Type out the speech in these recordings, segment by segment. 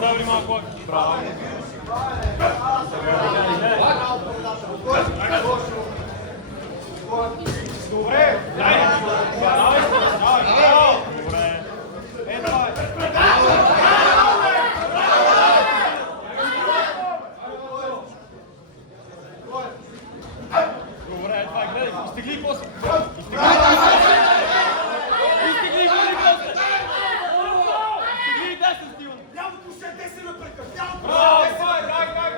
Sabri малко. Браво. Добре. Добре, това гледай. Изтегли после.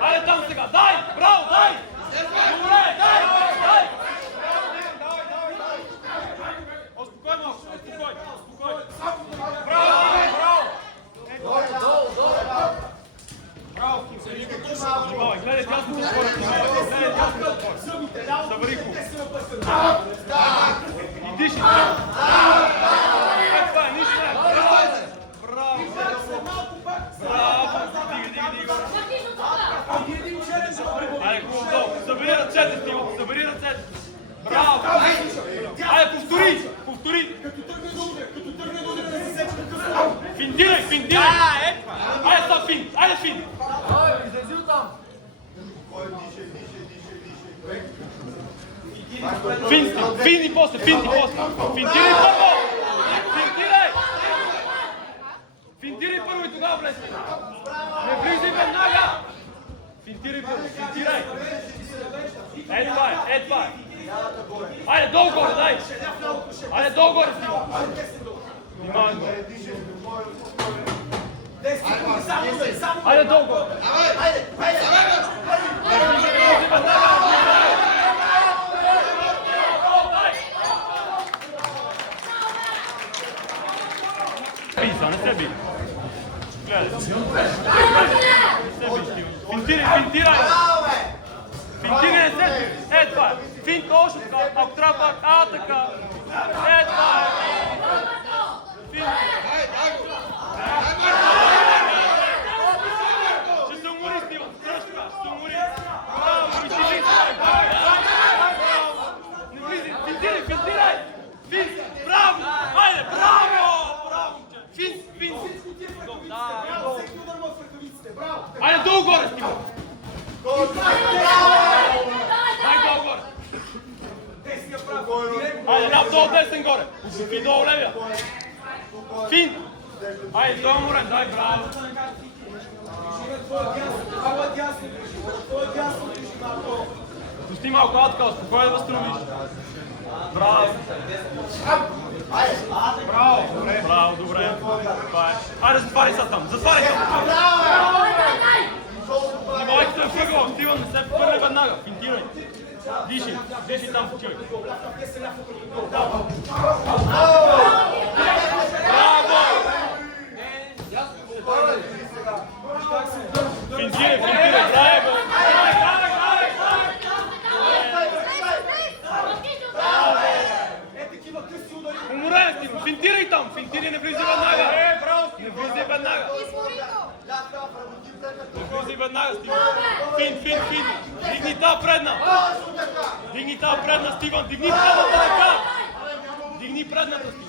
Айде там сега, дай! Браво, дай! Добре, дай! Дай! Спокойно, спокойно. Браво, браво! Браво, Ким. Гледай тясно да отворят. Гледай тясно да отворят. Събери го. И диши. Това е нищо. Браво. Браво. Айде, хубаво. Събери ръцете, Стиво. Събери ръцете. Браво. Айде, повтори. Като тръгне да удря, да се сече такъв. Финтирай. Айде, став финт. Айде, финт. Излезил там. Финт и после. Финтирай първо. Финтирай първо и тогава влез. Не влизай веднага. Финтирай първо. Е това е. Айде, долу горе, дай. Айде, долу горе, Стиво. Внимавай горе. Айде, долу горе. Писа, не се би. Гледай. Не се би, Стиво. Финтирай. Финтирай, не се би. Е, това е. Финт още така. Ако трябва пак, така. Е, това е. Финт. Ще се умори, Стиво. Ще се умори. Браво, изтижи се. Не влизай. Финтирай. Финт. Браво. Айде, браво. Финт. Айде, долу горе, Стиво. Дай долу горе. Айде, ляв долу, десен горе. И долу левия. Финт. Айде, той е уморен. Дай, браво. Пусти малко атка, спокойно да възстановиш. Браво. Браво, добре. Айде, затваряй са там. Майката е въгъл, Стивън, не се хвърля веднага. Финтирай. Диши там, почивай. Браво! Финтирай, браво! Уморен, Стивън, финтирай там, не влизай веднага. Не влизай веднага. Не веднага, Стивън. Финт. Дигни тази предна. Стивън. Дигни предната ръка. Дигни предната, Стивън.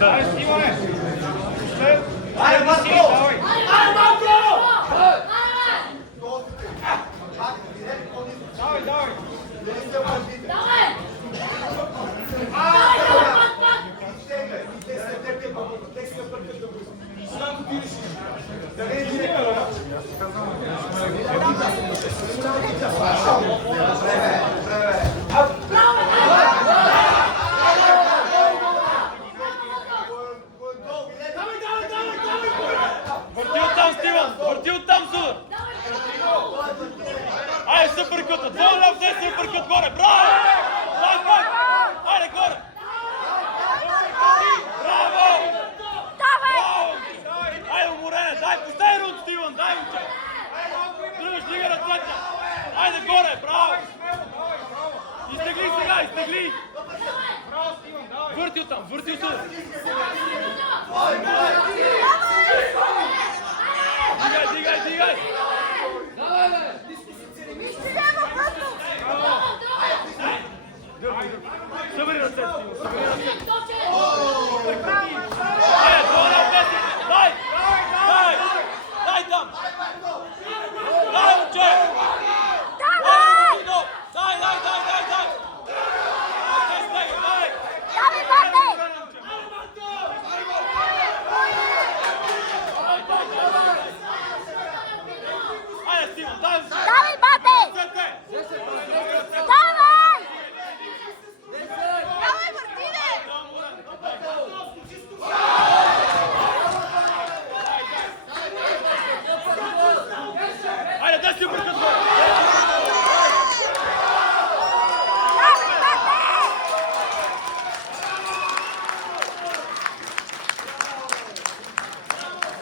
Дай. Върти оттам, Судър! Айде, съпъркъта! Двоя ляв, десен съпъркът горе! Браво! Айде, горе! Браво! Digas!